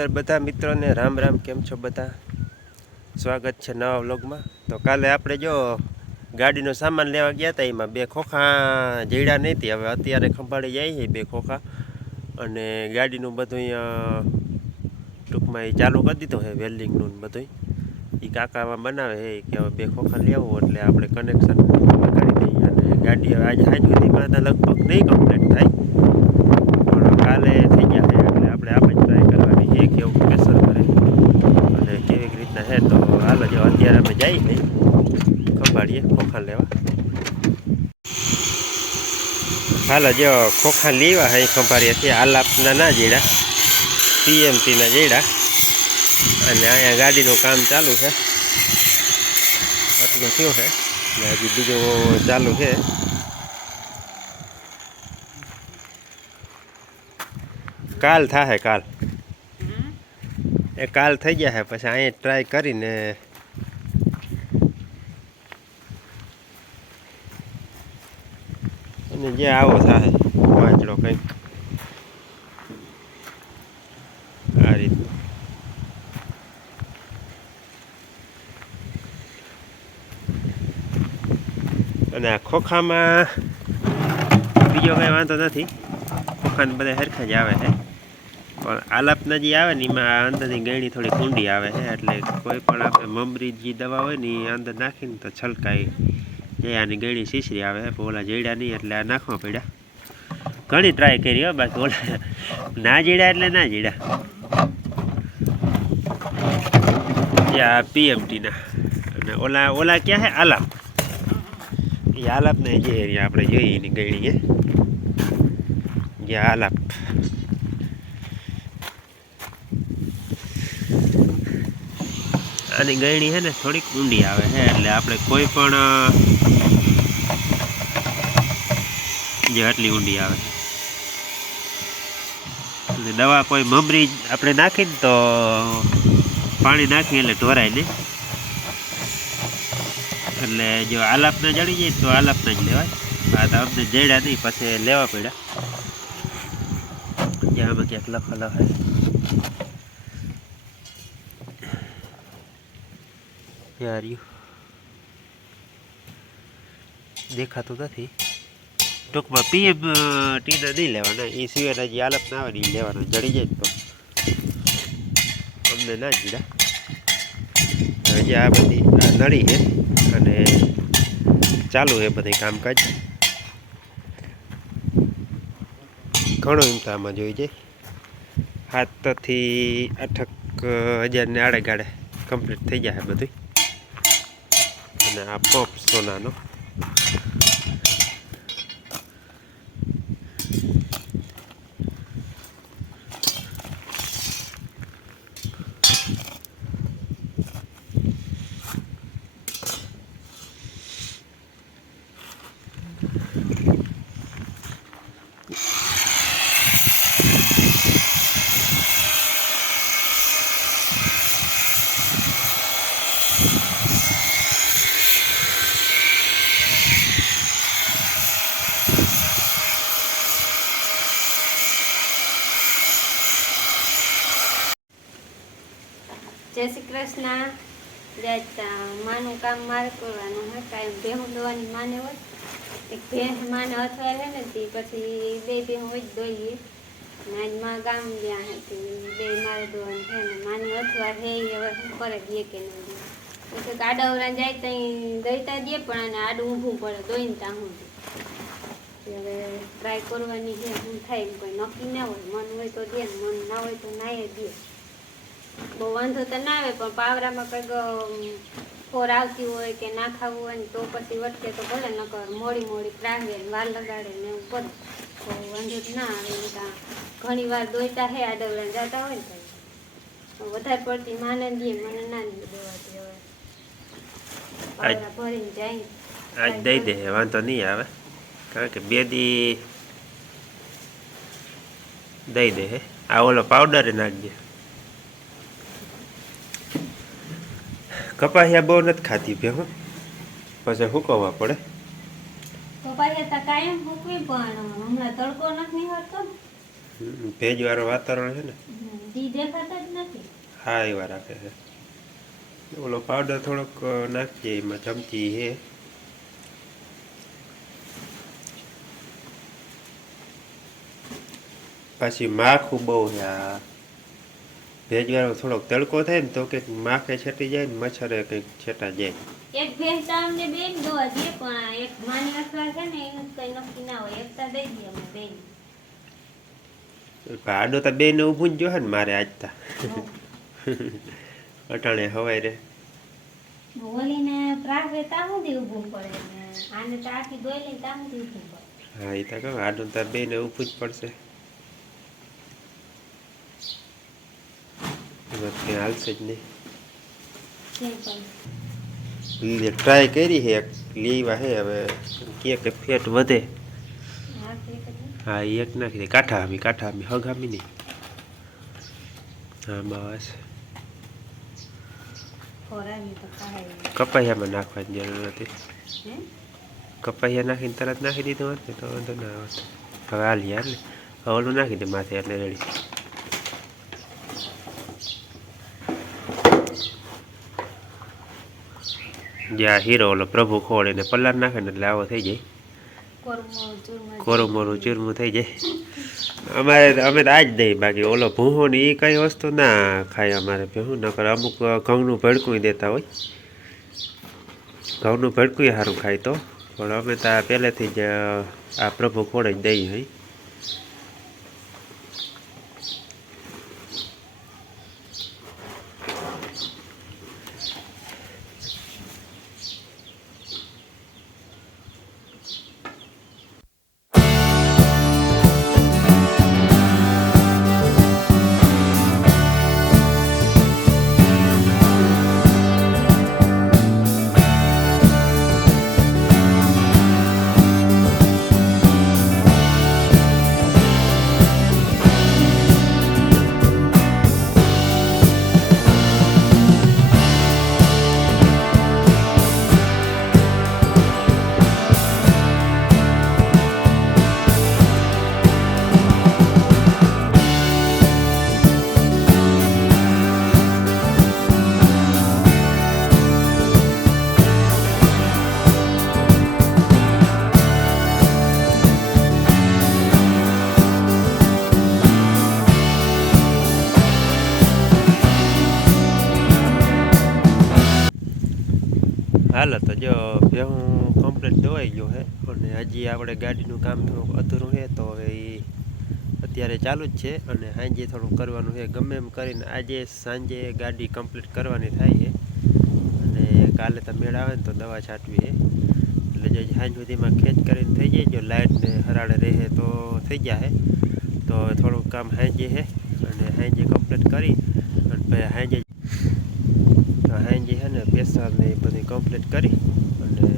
જય બધા મિત્રોને રામ રામ કેમ છો બધા? સ્વાગત છે નવા વ્લોગમાં. તો કાલે આપણે જો ગાડીનો સામાન લેવા ગયા હતા એમાં બે ખોખા જઈડા નહીં હતી. હવે અત્યારે ખંભાળી જાય છે બે ખોખા. અને ગાડીનું બધું અહીંયા ટૂંકમાં એ ચાલુ કરી દીધું છે વેલ્ડિંગનું બધું એ કાકામાં બનાવે છે કે હવે બે ખોખા લેવું એટલે આપણે કનેક્શન કરી દઈએ. અને ગાડી આજે સુધીમાં લગભગ નહીં કમ્પ્લીટ થાય. પણ કાલે થઈ ગયા છે એટલે આપણે આપણે ટ્રાય કરવાની છે કેવું પ્રેશર કરે. અને કેવી રીતના છે તો હાલો જો અત્યારે અમે જઈએ ભાઈ. ખંભાળીએ ખોખા લેવા. હાલો જો ખોખા લેવા હે ખંભાળીએથી. આલાપના ના જીડા. પીએમટીના જીડા. અને અહીંયા ગાડીનું કામ ચાલુ છે. આટલું થયું છે. ને હજી બીજું ચાલુ છે. કાલ થાય કાલ. એ કાલ થઈ ગયા છે, પછી અહીંયા ટ્રાય કરીને અને જે આવો થાય, વાંચડો કંઈક. આ રીતનું અને આ ખોખામાં બીજો કંઈ વાંધો નથી. ખોખાને બધા સરખા જ આવે છે. પણ આલાપના જે આવે ને એમાં અંદરની ગયણી થોડી કુંડી આવે છે, એટલે કોઈ પણ આપણે મમરી જે દવા હોય ને એ અંદર નાખીને તો છલકાઈ જાય આની ગયણી સીસરી આવે છે ઓલા જેડા નહીં, એટલે આ નાખવા પડ્યા. ઘણી ટ્રાય કરી હો, બાકી ઓલા ના જેડા એટલે ના જેડા. આ પીએમટીના અને ઓલા ઓલા ક્યાં છે? આલાપ. એ આલાપને જે આપણે જોઈએ એની ગયણી છે જે આલાપ. આની ગયણી છે ને, થોડીક ઊંડી આવે છે, એટલે આપણે કોઈ પણ જે આટલી ઊંડી આવે અને દવા કોઈ મમરી આપણે નાખીને તો પાણી નાખી એટલે ઢોરાય નહીં. એટલે જો આલાપના જડી જાય તો આલાપના જ લેવાય. આ તો અમને જડ્યા નહીં, પછી લેવા પડ્યા. જ્યાં આમાં ક્યાંક લખો લખાય યાર્યું દેખાતું નથી. ટૂંકમાં પીએમ ટીના નહીં લેવાના. એ સિવાયના જે આલપ ના આવે એ લેવાના. જડી જાય તો. અમને ના જીડા. હવે જે આ બધી આ નળી છે અને ચાલુ છે બધી કામકાજ. ઘણો આમાં જોઈ જાય. હાથથી અઠક હજારને આડે ગાડે કમ્પ્લીટ થઈ જાય બધું અને આ પંપ સોનાનો જય શ્રી કૃષ્ણ. રાત માનું કામ મારે કરવાનું હોય, કાંઈ ભેહું દોવાની માને હોય. એક ભેંસ માને અથવા છે ને તે, પછી બે ભેહું જ દોઈએ. આજમાં ગામ ગયા હતી, બે મારે દોવાની છે ને માને અથવા હે હવે શું કરે, દે કે નહીં દે. પછી કાડાવરા જાય ત્યાં દઈતા દે, પણ આને આડું ઊભું પડે, દોઈને ત્યાં હું હવે ટ્રાય કરવાની છે, શું થાય કોઈ નક્કી ના હોય, મન હોય તો દે મન ના હોય તો નાય દે. બહુ વાંધો તો ના આવે પણ પાવરામાં કંઈક ફોર આવતી હોય કે ના ખાવું હોય ને તો પછી વટકે તો ભલે નકર મોડી મોડી પ્રાંગે ને વાર લગાડે ને એવું કરે તો વાંધો ના આવે ત્યાં ઘણી વાર દોઈતા હે આડવડા જતા હોય ને તો. વધારે પડતી માને દે મને ના દે દેવાતી હવે ભરીને જાય. આજ દઈ દે વાંધો નહીં આવે. કારણ કે બે દી દઈ દે હે. આ ઓલો પાવડર નાખજે. કપાસિયા બહુ નથી ખાતી હું પછી સુકવવા પડે. તો પાછા કાયમ મૂકવી પણ હમણાં તડકો નથી નીકળતો. ને હમ, ભેજવાળું વાતાવરણ છે ને. દી દેખાતા જ નથી. હા એવા રાખે છે. ઓલો પાવડર થોડોક નાખીએ એમાં ચમચી છે. પાછી માખું બહુ છે આ. ભેજવાળો થોડોક તડકો થાય ને તો કે માખે છટી જાય ને મચ્છરે કંઈક છેટા જાય. એક ભેંસ તો અમને બેન દોવા દે પણ એક માની અથવા છે ને એનું કઈ નક્કી ના હોય. એકતા દઈ દઈએ અમે બેન. ભાડો તો બે ને ઊભું જ ને મારે આજતા અટાણે હવાય રે. ઓલીને પ્રાગે તા સુધી ઊભું પડે આને તો દોઈ લઈને તા સુધી ઊભું પડે. હા એ તો કહું આડું તો બે ને ઊભું જ પડશે. કંઈ હાલશે જ નહીં. ટ્રાય કરી છે લેવા હે હવે કે કે ફેટ વધે. હા એક નાખી દે. કાંઠા આમી કાંઠા આમી હગ આમી નહીં હા બસ કપાયામાં નાખવાની જરૂર નથી કપાયા નાખીને તરત નાખી દીધું હોત ને તો વાંધો ના આવત. હવે હાલ યાર ને હવે નાખી દે માથે એટલે રેડી જ્યાં હીરો ઓલો પ્રભુ ખોળ એને પલ્લાર નાખે ને એટલે આવો થઈ જાય. કોરું મોરું ચૂરમું થઈ જાય. અમારે અમે તો આ જ દઈ બાકી ઓલો ભૂહો ને એ કઈ વસ્તુ ના ખાય અમારે ભેહું નકર અમુક ઘઉંનું ભડકું દેતા હોય. ઘઉંનું ભડકું સારું ખાય તો. પણ અમે તો પહેલેથી જ આ પ્રભુ ખોળે જ દઈ હોય હાલો તો જો ભેહું કમ્પ્લીટ દવાઈ ગયો છે અને હજી આપણે ગાડીનું કામ થોડુંક અધૂરું છે તો હવે ઈ અત્યારે ચાલુ જ છે અને સાંજે થોડું કરવાનું છે ગમે એમ કરીને આજે સાંજે ગાડી કમ્પ્લીટ કરવાની થાય છે અને કાલે તો મેળ આવે ને તો દવા છાંટવી છે એટલે જો સાંજ સુધીમાં ખેંચ કરીને થઈ જાય, જો લાઇટને હરાળે રહે તો થઈ જાય તો થોડુંક કામ સાંજે છે અને સાંજે કમ્પ્લીટ કરી અને પછી સાંજે હાંજી છે ને પેશાબ ને એ બધી કમ્પ્લીટ કરી અને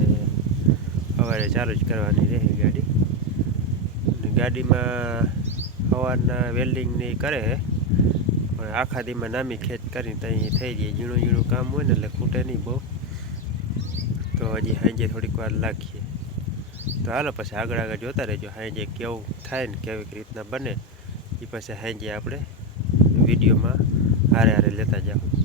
સવારે ચાલુ જ કરવાની રહે ગાડી. અને ગાડીમાં સવારના વેલ્ડિંગની કરે પણ આખા દીમાં નામી ખેંચ કરીને ત્યાં થઈ જાય. ઝીણું ઝીણું કામ હોય ને એટલે ખૂટે નહીં બહુ. તો હજી સાંજે થોડીક વાર લાગીએ. તો હાલો પછી આગળ આગળ જોતા રહેજો. સાંજે કેવું થાય ને કેવી રીતના બને એ પછી સાંજે આપણે વિડીયોમાં હારે હારે લેતા જાઓ.